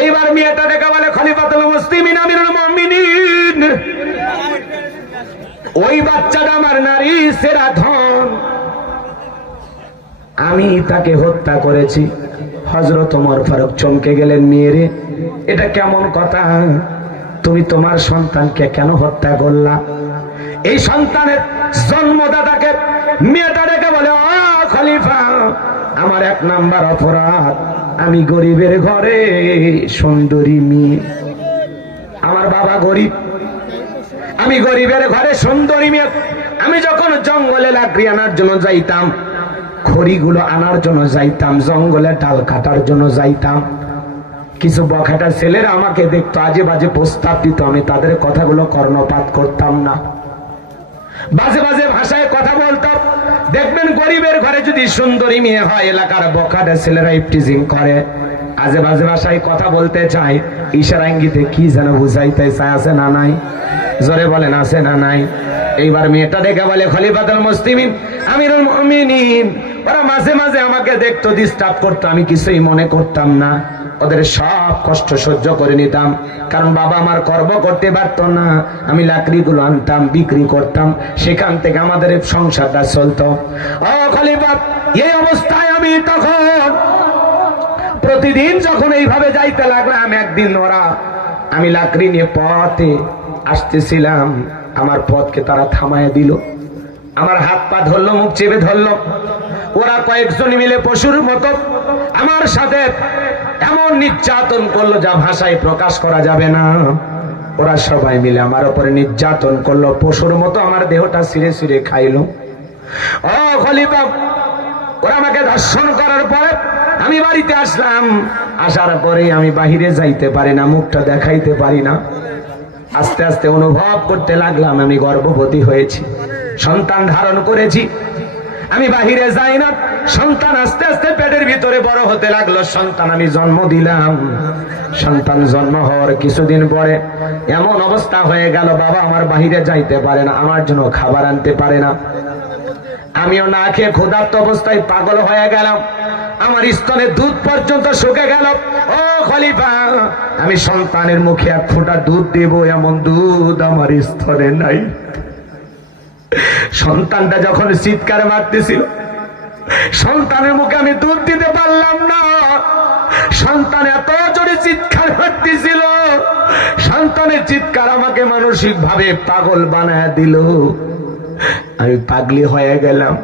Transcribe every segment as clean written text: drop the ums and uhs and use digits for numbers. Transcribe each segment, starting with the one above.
এইবার মেয়েটা ডেকে বলে, খলিফাতুল মুসলিমিন আমিরুল মুমিনিন, ওই বাচ্চাটা আমার নারী সেরা ধন, আমি তাকে হত্যা করেছি। হযরত ওমর ফারুক চমকে গেলেন, মেয়েরে এটা কেমন কথা, তুমি তোমার সন্তানকে কেন হত্যা করলা? এই সন্তানের জন্মদাতাকে মেয়েটা ডেকে বলে, ও খলিফা, আমার এক নাম্বার অপরাধ, আমি গরিবের ঘরে সুন্দরী মেয়ে, আমার বাবা গরিব, আমি গরিবের ঘরে সুন্দরী মেয়ে। আমি যখন জঙ্গলে লাকড়ি আনার জন্য যাইতাম, খড়িগুলো আনার জন্য যাইতাম, জঙ্গলে ডাল কাটার জন্য যাইতাম, কিছু বখাটা ছেলেরা আমাকে দেখতো, আজে বাজে প্রস্তাব দিত, আমি তাদের কথাগুলো কর্ণপাত করতাম না, বাজে বাজে ভাষায় কথা বলতাম। দেখবেন গরিবের ঘরে যদি সুন্দরী মেয়ে হয়, এলাকার বখাটা ছেলেরা ইফটিজিং করে, আজে বাজে ভাষায় কথা বলতে চায়, ইশারা ইঙ্গিতে কি যেন বুঝাইতে চায়, আছে না নাই? জোরে বলেন, আছে না নাই? এইবার মেয়েটা দেখে বলে, খলিফাতুল মুসলিমিন আমিরুল মুমিনিন, ওরা মাঝে মাঝে আমাকে দেখতো, ডিস্টার্ব করতো, আমি কিছুই মনে করতাম না, ওদের সব কষ্ট সহ্য করে নিতাম, কারণ বাবা আমার কর্ম করতে পারতো না, আমি লাকড়িগুলো আনতাম, বিক্রি করতাম, সেখান থেকে আমাদের সংসারটা চলতো। ও খলিফা, এই অবস্থায় আমি তখন প্রতিদিন যখন এইভাবে যাইতে লাগলাম, একদিন আমি লাকড়ি নিয়ে পথে আসতেছিলাম, আমার পথকে তারা থামায় দিল, আমার হাত পা ধরলো, মুখ চেপে ধরলো, ওরা কয়েকজন মিলে পশুর মতো আমার সাথে এমন নির্যাতন করলো যা ভাষায় প্রকাশ করা যাবে না। ওরা সবাই মিলে আমার উপরে নির্যাতন করলো, পশুর মতো আমার দেহটা ছিঁড়ে ছিঁড়ে খাইলো। ও খলিফা, ওরা আমাকে ধর্ষণ করার পরে আমি বাড়িতে আসলাম, আসার পরে আমি বাহিরে যাইতে পারি না, মুখটা দেখাইতে পারি না। আস্তে আস্তে অনুভব করতে লাগলাম আমি গর্ভবতী হয়েছি, সন্তান ধারণ করেছি, আমি বাহিরে যাই না, সন্তান আস্তে আস্তে পেটের ভিতরে বড় হতে লাগলো, সন্তান আমি জন্ম দিলাম। সন্তান জন্ম হওয়ার কিছুদিন পরে এমন অবস্থা হয়ে গেল, বাবা আমার বাহিরে যাইতে পারে না, আমার জন্য খাবার আনতে পারে না, আমিও না খেয়ে ক্ষুধার্ত অবস্থায় পাগল হয়ে গেলাম, আমার স্তনে দুধ পর্যন্ত শুকে গেল। ও খলিফা, আমি সন্তানের মুখে এক ফোঁটা দুধ দেব, এমন দুধ আমার স্তনে নাই। সন্তানটা যখন চিৎকার মারতেছিল, সন্তানের মুখে আমি দুধ দিতে পারলাম না, সন্তান এত জোরে চিৎকার মারতেছিল, সন্তানের চিৎকার আমাকে মানসিক ভাবে পাগল বানায় দিল, আমি পাগলি হয়ে গেলাম।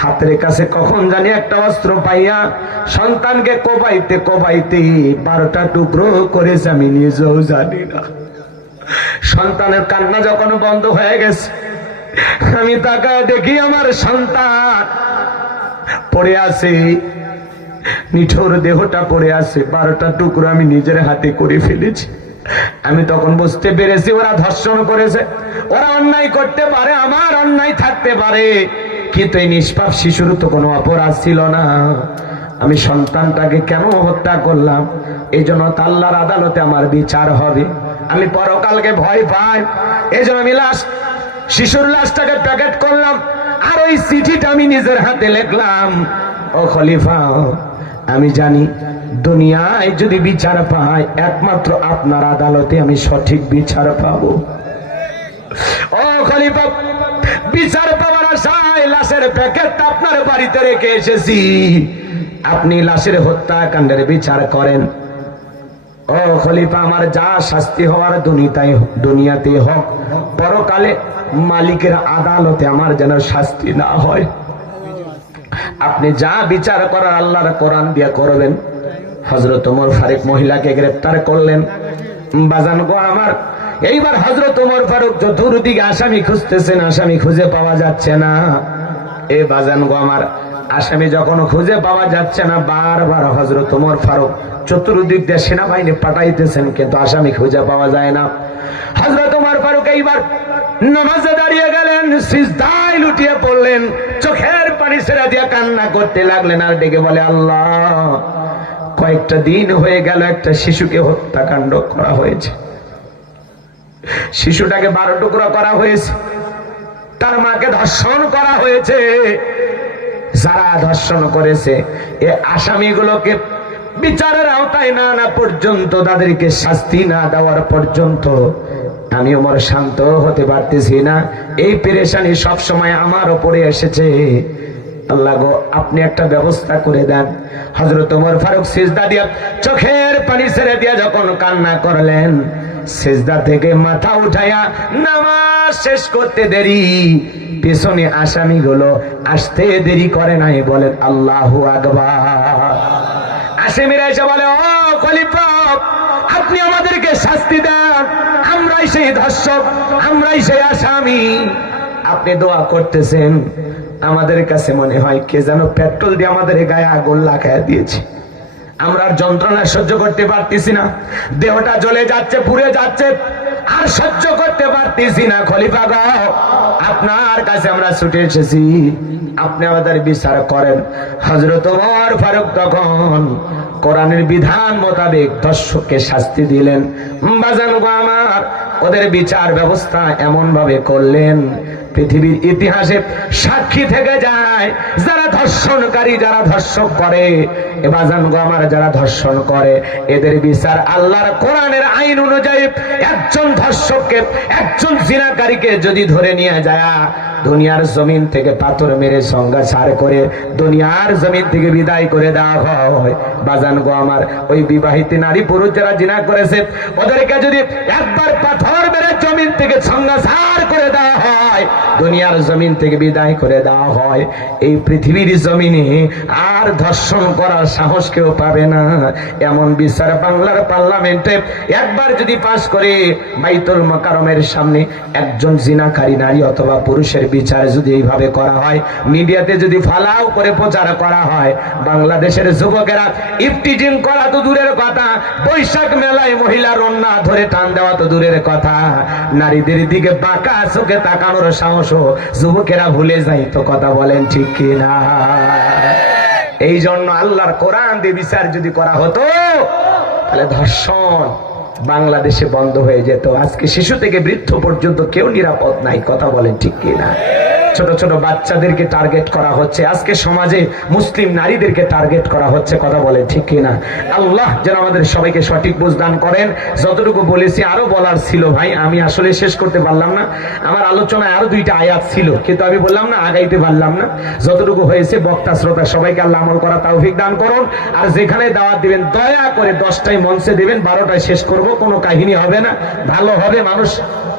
হাতের কাছে কখন জানি একটা অস্ত্র পাইয়া সন্তানকে কোপাইতে কোপাইতে 12টা টুকরো করেছে, আমি নিজেও জানি না। সন্তানের কান্না যখন বন্ধ হয়ে গেছে, আমি তাকায় দেখি আমার সন্তান পড়ে আছে, নিঠুর দেহটা পড়ে আছে, 12টা টুকরো আমি নিজের হাতে করে ফেলেছি। আমি তখন বুঝতে পেরেছি ওরা ধর্ষণ করেছে, ওরা অন্যায় করতে পারে, আমার অন্যায় থাকতে পারে, কিন্তু এই নিষ্পাপ শিশুর তো কোনো অপরাধ ছিল না, আমি সন্তানটাকে কেন হত্যা করলাম? এই জন্য আল্লাহর আদালতে আমার বিচার হবে, আমি পরকালকে ভয় পাই। এই জন্য আমি শিশুর লাশটাকে প্যাকেট করলাম, আর ওই চিঠিটা আমি নিজের হাতে লিখলাম। ও খলিফা, আমি জানি দুনিয়ায় যদি বিচার পাই, একমাত্র আপনার আদালতে আমি সঠিক বিচার পাবো। ও খলিফা, বিচার পাওয়ার আশায় লাশের প্যাকেটটা আপনার বাড়িতে রেখে এসেছি, আপনি লাশের হত্যাকাণ্ডের বিচার করেন। ও খলিফা, আমার যা শাস্তি হওয়ার দুনিয়াতে হোক, পরকালে মালিকের আদালতে আমার যেন শাস্তি না হয়। আপনি যা বিচার করার আল্লাহর কোরআন দিয়ে করবেন। হযরত ওমর ফারুক মহিলাকে গ্রেফতার করলেন। বাজান গো আমার, এইবার হযরত ওমর ফারুক চতুর্দিকে আসামি খুঁজতেছেন, আসামি খুঁজে পাওয়া যাচ্ছে না। এ বাজান গো আমার, আসামি যখন খুঁজে পাওয়া যাচ্ছে না, বারবার হযরত ওমর ফারুক চতুর্দিক দিয়ে সেনাবাহিনী পাঠাইতেছেন, কিন্তু আসামি খুঁজে পাওয়া যায় না। হযরত ওমর ফারুক এইবার নামাজে দাঁড়িয়ে গেলেন, সিজদায় লুটিয়ে পড়লেন, চোখের পানি ছেড়ে দিয়ে কান্না করতে লাগলেন, আর ডেকে বলে, আল্লাহ, কয়েকটা দিন হয়ে গেল একটা শিশুকে হত্যাকাণ্ড করা হয়েছে, শিশুটাকে 12 টুকরো করা হয়েছে, তার মাকে ধর্ষণ করা হয়েছে। যারা ধর্ষণ করেছে এ আসামিগুলোকে বিচারের আওতায় না আনা পর্যন্ত, তাদেরকে শাস্তি না দেওয়ার পর্যন্ত আমি ওমর শান্ত হতে পারতেছি না। এই পেরেশানি সব সময় আমার উপরে এসেছে। আল্লাহ গো, আপনি একটা ব্যবস্থা করে দেন। হযরত ওমর ফারুক সিজদা দিয়া চোখের পানি ছেড়ে দিয়া যখন কান্না করলেন, সিজদা থেকে মাথা উঠাইয়া নামাজ শেষ করতে দেরি, পেছনে আসামিগুলো আসতে দেরি করে নাই। বলেন আল্লাহু আকবার। আসামিরা এসে বলে, ও খলিফা, আপনি আমাদেরকে শাস্তি দেন, আমরাই সেই ধর্ষক, আমরাই সেই আসামি। আপনি দোয়া করতেছেন, আমাদের কাছে মনে হয় কে যেন পেট্রোল দিয়ে আমাদের গায়ে আগুন লাগায় দিয়েছে। আমরা যন্ত্রণা সহ্য করতে পারতেছি না, দেহটা জ্বলে যাচ্ছে, পুড়ে যাচ্ছে, আর সহ্য করতে পারতেছি না। খলিফা গো, আপনার কাছে আমরা ছুটে এসেছি, আপনি আমাদের বিচার করেন। হযরত ওমর ফারুক তখন কোরআনের বিধান মোতাবেক ধর্ষককে শাস্তি দিলেন। বাজান গো আমার, ওদের বিচার ব্যবস্থা এমন ভাবে করলেন, পৃথিবীর ইতিহাসে সাক্ষী থেকে যায়, যারা ধর্ষণকারী, যারা ধর্ষক করে, এ বাজান গো আমার, যারা ধর্ষণ করে, এদের বিচার আল্লাহর কোরআনের আইন অনুযায়ী একজন ধর্ষককে, একজন জিনাকারীকে যদি ধরে নিয়ে যায়, দুনিয়ার জমিন থেকে পাথর মেরে সংজ্ঞা ছাড় করে দুনিয়ার জমিন থেকে বিদায় করে দেওয়া হয়। বাজান গো আমার, ওই বিবাহিত নারী পুরুষ যারা জিনা করেছে, ওদেরকে যদি একবার পাথর মেরে জমিন থেকে সংজ্ঞা ছাড় করে দেওয়া হয়, দুনিয়ার জমিন থেকে বিদায় করে দেওয়া হয়, এই পৃথিবীর জমিনে আর ধর্ষণ করার সাহস কেউ পাবে না। এমন বিচার বাংলার পার্লামেন্টে একবার যদি পাস করে, বাইতুল মুকাররমের সামনে একজন জিনাকারী নারী অথবা পুরুষের বিচার যদি এইভাবে করা হয়, মিডিয়াতে যদি ফালাও করে প্রচার করা হয়, বাংলাদেশের যুবকেরা ইফটিজিং করা তো দূরের কথা, বৈশাখ মেলায় মহিলার ওড়না ধরে টান দেওয়া তো দূরের কথা, নারীদের দিকে বাঁকা চোখে তাকানোর সাহস যুবকেরা ভুলে যায়। তো কথা বলেন ঠিক কিনা? এই জন্য আল্লাহর কোরআন দিয়ে বিচার যদি করা হতো, তাহলে ধর্ষণ বাংলাদেশে বন্ধ হয়ে যেত। আজকে শিশু থেকে বৃদ্ধ পর্যন্ত কেউ নিরাপদ নাই। কথা বলেন ঠিক কিনা? ছোট ছোট বাচ্চাদেরকে টার্গেট করা হচ্ছে, আজকে সমাজে মুসলিম নারীদেরকে টার্গেট করা হচ্ছে। কথা বলেন ঠিক কিনা? আল্লাহ যেন আমাদের সবাইকে সঠিক বুঝ দান করেন। যতটুকু বলেছি, আরো বলার ছিল ভাই, আমি আসলে শেষ করতে পারলাম না। আমার আলোচনায় আরো 2টা আয়াত ছিল, কিন্তু আমি বললাম না, আগাইতে পারলাম না। যতটুকু হয়েছে, বক্তা শ্রোতা সবাইকে আল্লাহ আমল করা তৌফিক দান করুন। আর যেখানে দাওয়াত দিবেন, দয়া করে 10টায় মঞ্চে দিবেন, 12টায় শেষ করব। কোনো কাহিনী হবে না, ভালো হবে, মানুষ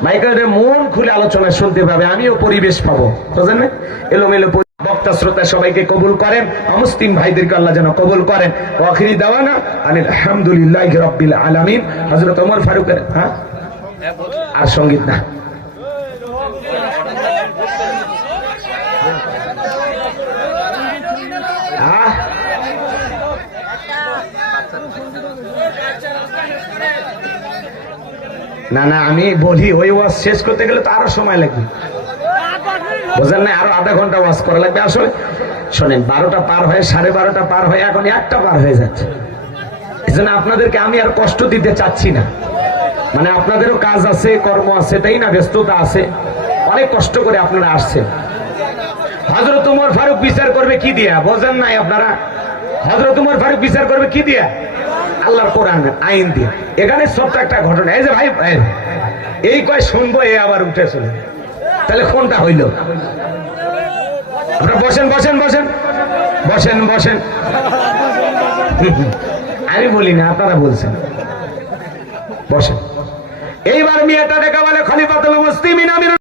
মাইকের মন খুলে আলোচনা শুনতে পাবে, আমিও পরিবেশ পাবো। বুঝলেন না? এলোমেলো বক্তা শ্রোতা সবাইকে কবুল করেন, মুসলিম ভাইদেরকে আল্লাহ যেন কবুল করেন। আখিরি দাওয়ানা আলহামদুলিল্লাহি রাব্বিল আলামিন। হযরত ওমর ফারুকের আর সঙ্গীত না, না না, আমি বলি ওই ওয়াজ শেষ করতে গেলে তো আরো সময় লাগবে, বুঝলেন না? আরো আধা ঘন্টা ওয়াজ করা লাগবে। আসলে শোনেন, 12টা পার হয়ে, 12:30 পার হয়ে, এখন 1টা পার হয়ে যাচ্ছে। এই জন্য আপনাদেরকে আমি আর কষ্ট দিতে চাচ্ছি না। মানে আপনাদেরও কাজ আছে, কর্ম আছে, তাই না? ব্যস্ততা আছে, অনেক কষ্ট করে আপনারা আসছেন। হযরত ওমর ফারুক বিচার করবে কি দিয়া? বোঝেন নাই আপনারা? হযরত ওমর ফারুক বিচার করবে কি দিয়া? আল্লাহর কোরআন আইন দিয়ে। এখানে ছোট্ট একটা ঘটনা, এই যে ভাই এই কয় শুনবো, এ আবার উঠে শুনে, তাহলে কোনটা হইল? আপনারা বসেন বসেন বসেন বসেন বসেন। আমি বলি না, আপনারা বলছেন, বসেন। এইবার মেয়েটা দেখা বলে খলিফাতুল মুসলিমিন আমিরুল